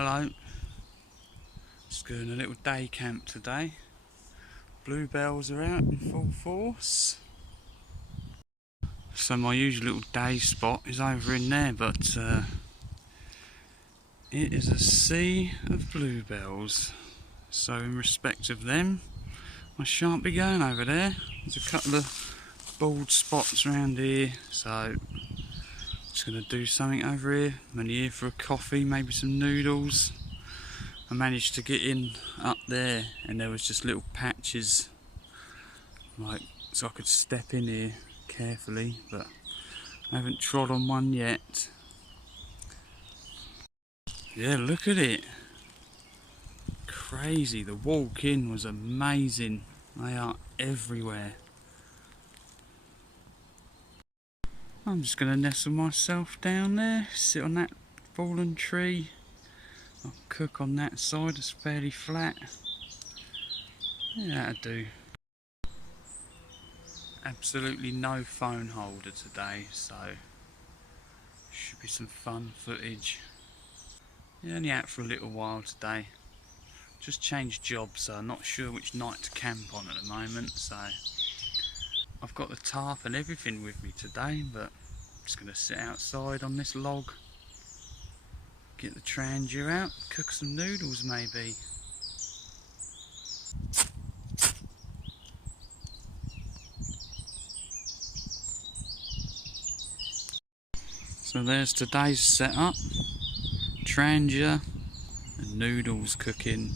Hello, just doing a little day camp today. Bluebells are out in full force. So my usual little day spot is over in there, but it is a sea of bluebells. So in respect of them, I shan't be going over there. There's a couple of bald spots around here, so just going to do something over here. I'm only here for a coffee, maybe some noodles. I managed to get in up there and there was just little patches, like, so I could step in here carefully, but I haven't trod on one yet. Yeah, look at it. Crazy. The walk in was amazing. They are everywhere. I'm just going to nestle myself down there, sit on that fallen tree. I'll cook on that side, it's fairly flat. Yeah, that'll do. Absolutely no phone holder today, so should be some fun footage. Yeah, only out for a little while today. Just changed jobs, so I'm not sure which night to camp on at the moment, so I've got the tarp and everything with me today, but I'm just going to sit outside on this log, get the Trangia out, cook some noodles maybe. So there's today's setup, Trangia and noodles cooking.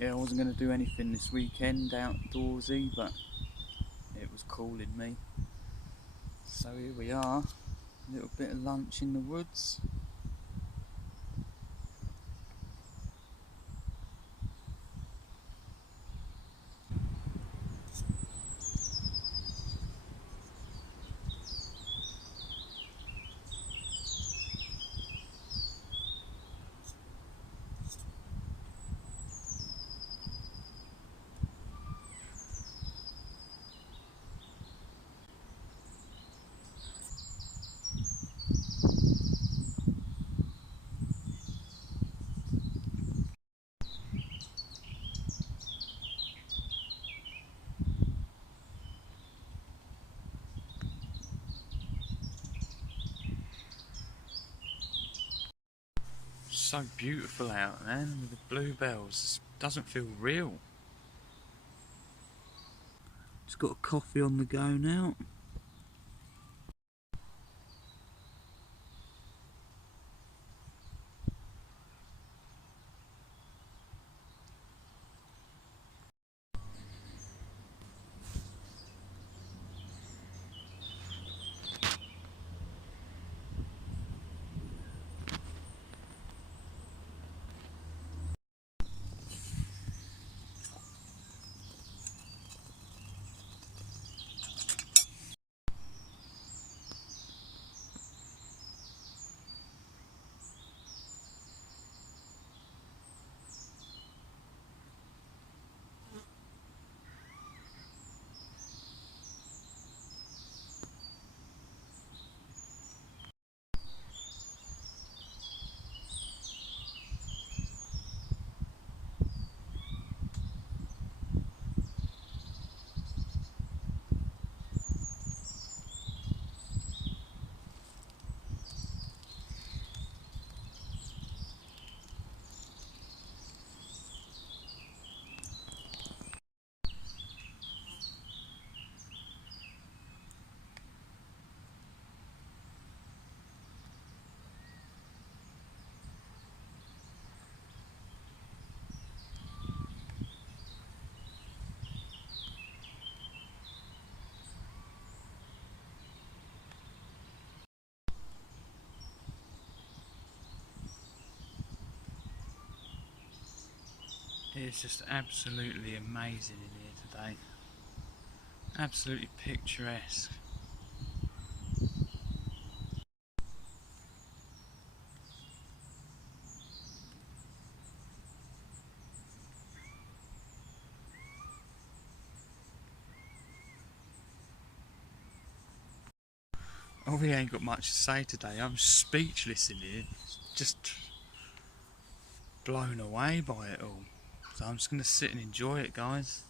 Yeah, I wasn't going to do anything this weekend outdoorsy, but it was calling me. So here we are, a little bit of lunch in the woods. So beautiful out, man, with the bluebells. It doesn't feel real. Just got a coffee on the go now. It's just absolutely amazing in here today. Absolutely picturesque. Oh, we ain't got much to say today. I'm speechless in here. Just blown away by it all. So I'm just going to sit and enjoy it, guys.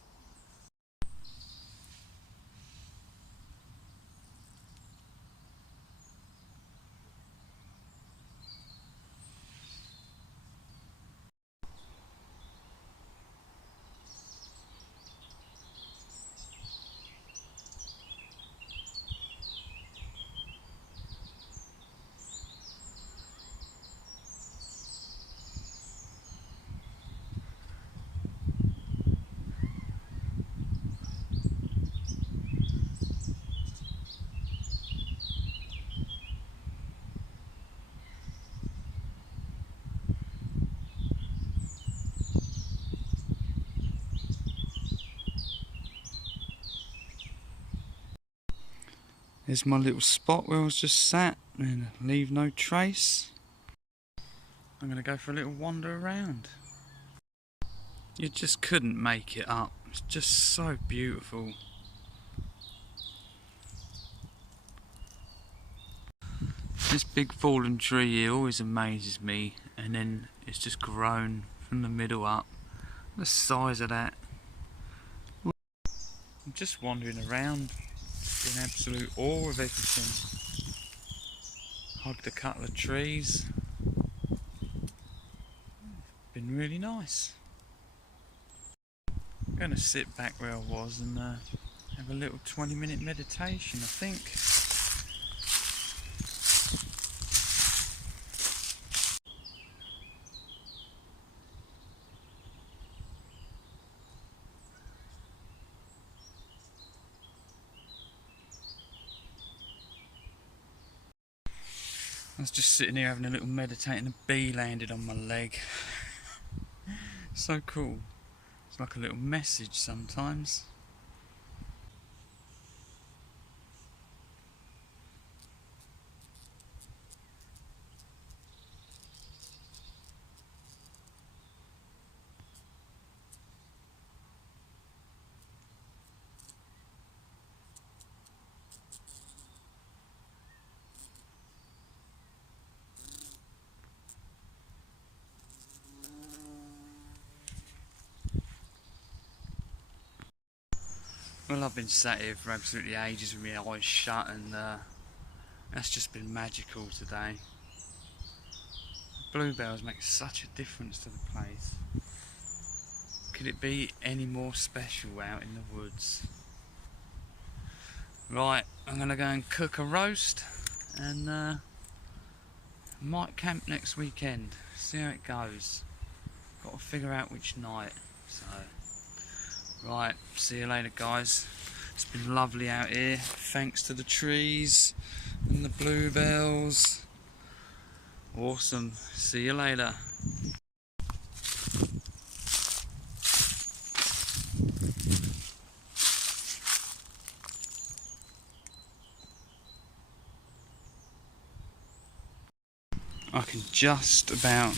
There's my little spot where I was just sat and leave no trace. I'm going to go for a little wander around. You just couldn't make it up. It's just so beautiful. This big fallen tree here always amazes me, and then it's just grown from the middle up. The size of that. I'm just wandering around in absolute awe of everything. Hugged a couple of trees. Been really nice. I'm going to sit back where I was and have a little 20-minute meditation, I think. I was just sitting here having a little meditate and a bee landed on my leg. So cool. It's like a little message sometimes. Well, I've been sat here for absolutely ages with my eyes shut, and that's just been magical today. Bluebells make such a difference to the place. Could it be any more special out in the woods? Right, I'm going to go and cook a roast, and might camp next weekend. See how it goes. Got to figure out which night. So, right, see you later, guys. It's been lovely out here. Thanks to the trees and the bluebells. Awesome. See you later. I can just about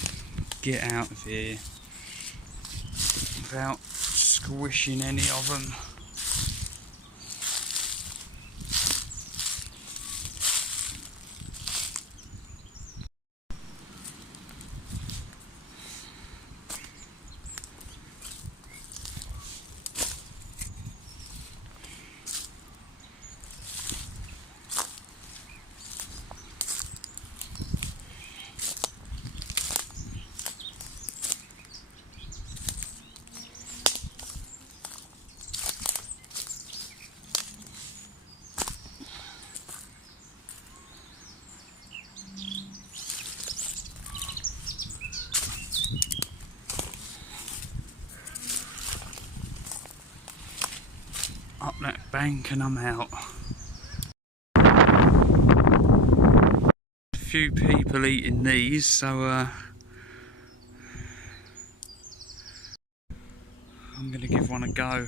get out of here without squishing any of them. Up that bank and I'm out. A few people eating these, so I'm going to give one a go.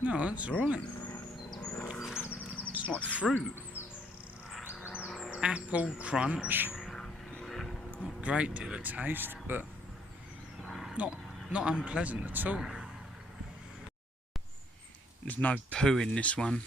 No, that's alright. It's like fruit. Apple crunch. Not a great deal of taste, but not Not unpleasant at all. There's no poo in this one.